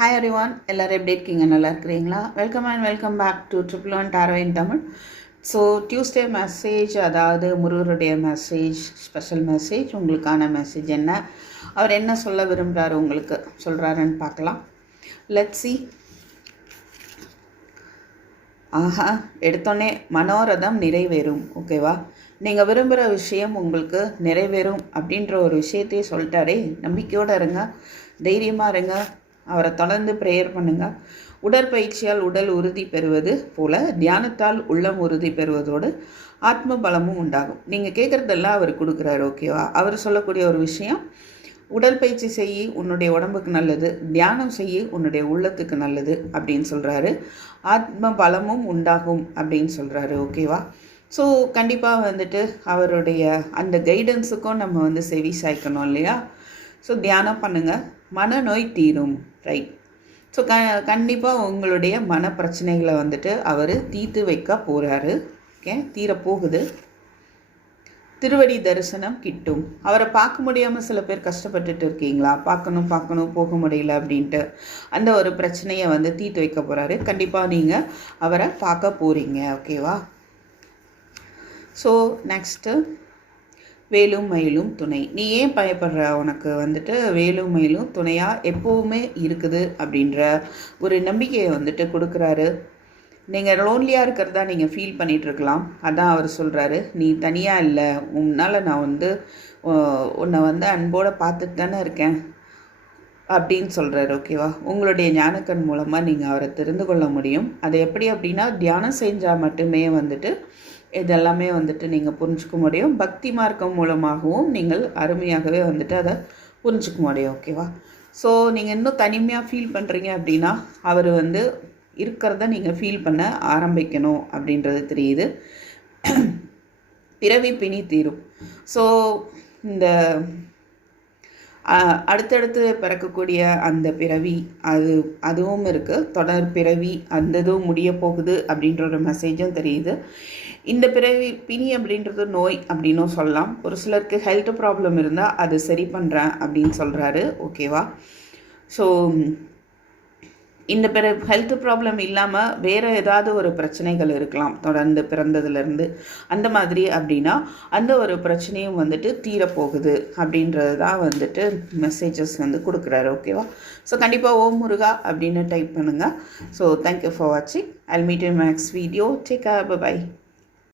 Hi one எல்லோரும் எப்படி இருக்கீங்க? நல்லா இருக்கிறீங்களா? Welcome and welcome back to triple one tarot in Tamil so Tuesday message அதாவது முருகருடைய மெசேஜ் ஸ்பெஷல் மெசேஜ் உங்களுக்கான மெசேஜ் என்ன? அவர் என்ன சொல்ல விரும்புகிறாரு உங்களுக்கு? சொல்கிறாருன்னு பார்க்கலாம். லெட் சி ஆஹா எடுத்தோடனே மனோரதம் நிறைவேறும் ஓகேவா நீங்கள் விரும்புகிற விஷயம் உங்களுக்கு நிறைவேறும் அப்படின்ற ஒரு விஷயத்தையே சொல்லிட்டாரே. நம்பிக்கையோடு இருங்க தைரியமாக இருங்க. அவரை தொடர்ந்து ப்ரேயர் பண்ணுங்கள் உடற்பயிற்சியால் உடல் உறுதி பெறுவது போல தியானத்தால் உள்ளம் உறுதி பெறுவதோடு ஆத்ம பலமும் உண்டாகும். நீங்கள் கேட்குறதெல்லாம் அவர் கொடுக்குறாரு ஓகேவா அவர் சொல்லக்கூடிய ஒரு விஷயம் உடற்பயிற்சி செய்ய உன்னுடைய உடம்புக்கு நல்லது தியானம் செய்யி உன்னுடைய உள்ளத்துக்கு நல்லது அப்படின்னு சொல்கிறாரு ஆத்ம பலமும் உண்டாகும் அப்படின்னு சொல்கிறாரு ஓகேவா ஸோ கண்டிப்பாக வந்துட்டு அவருடைய அந்த கைடன்ஸுக்கும் நம்ம வந்து செவி சாய்க்கணும் இல்லையா? ஸோ தியானம் பண்ணுங்கள் மனநோய் தீரும். ரைட் ஸோ க கண்டிப்பாக உங்களுடைய மன பிரச்சனைகளை வந்துட்டு அவர் தீர்த்து வைக்க போகிறாரு ஓகே தீரப்போகுது. திருவடி தரிசனம் கிட்டும். அவரை பார்க்க முடியாமல் சில பேர் கஷ்டப்பட்டுட்டு இருக்கீங்களா? பார்க்கணும் பார்க்கணும் போக முடியல அப்படின்ட்டு அந்த ஒரு பிரச்சனையை வந்து தீர்த்து வைக்க போகிறாரு கண்டிப்பாக நீங்கள் அவரை பார்க்க போகிறீங்க ஓகேவா ஸோ நெக்ஸ்ட்டு வேலும் மயிலும் துணை. நீ ஏன் பயப்படுற? உனக்கு வந்துட்டு வேலும் மயிலும் துணையாக எப்போவுமே இருக்குது அப்படின்ற ஒரு நம்பிக்கையை வந்துட்டு கொடுக்குறாரு. நீங்கள் லோன்லியாக இருக்கிறதா நீங்கள் ஃபீல் பண்ணிகிட்ருக்கலாம் அதான் அவர் சொல்கிறாரு நீ தனியாக இல்லை. உன்னால் நான் வந்து உன்னை வந்து அன்போடு பார்த்துட்டு தானே இருக்கேன் அப்படின்னு சொல்கிறாரு ஓகேவா உங்களுடைய ஞானக்கண் மூலமாக நீங்கள் அவரை தெரிந்து கொள்ள முடியும். அது எப்படி அப்படின்னா தியானம் செஞ்சால் மட்டுமே வந்துட்டு இதெல்லாமே வந்துட்டு நீங்கள் புரிஞ்சுக்க முடியும். பக்தி மார்க்கம் மூலமாகவும் நீங்கள் அருமையாகவே வந்துட்டு அதை புரிஞ்சுக்க முடியும். ஓகேவா ஸோ நீங்கள் இன்னும் தனிமையாக ஃபீல் பண்ணுறீங்க அப்படின்னா அவர் வந்து இருக்கிறத நீங்கள் ஃபீல் பண்ண ஆரம்பிக்கணும் அப்படின்றது தெரியுது. பிறவி பிணி தீரும். ஸோ இந்த அடுத்தடுத்து பிறக்கக்கூடிய அந்த பிறவி அது அதுவும் இருக்குது தொடர் பிறவி அந்த இதுவும் முடிய போகுது அப்படின்ற ஒரு மெசேஜும் தெரியுது. இந்த பிறவி பிணி அப்படின்றது நோய் அப்படின்னும் சொல்லலாம். ஒரு சிலருக்கு ஹெல்த் ப்ராப்ளம் இருந்தால் அது சரி பண்ணுறேன் அப்படின்னு சொல்கிறாரு ஓகேவா ஸோ இந்த பிற ஹெல்த் ப்ராப்ளம் இல்லாமல் வேறு ஏதாவது ஒரு பிரச்சனைகள் இருக்கலாம். தொடர்ந்து பிறந்ததுலேருந்து அந்த மாதிரி அப்படின்னா அந்த ஒரு பிரச்சனையும் வந்துட்டு தீரப்போகுது அப்படின்றது தான் வந்துட்டு மெசேஜஸ் வந்து கொடுக்குறாரு ஓகேவா ஸோ கண்டிப்பாக ஓம் முருகா அப்படின்னு டைப் பண்ணுங்கள் ஸோ தேங்க்யூ ஃபார் வாட்சிங் I meet you next video take bye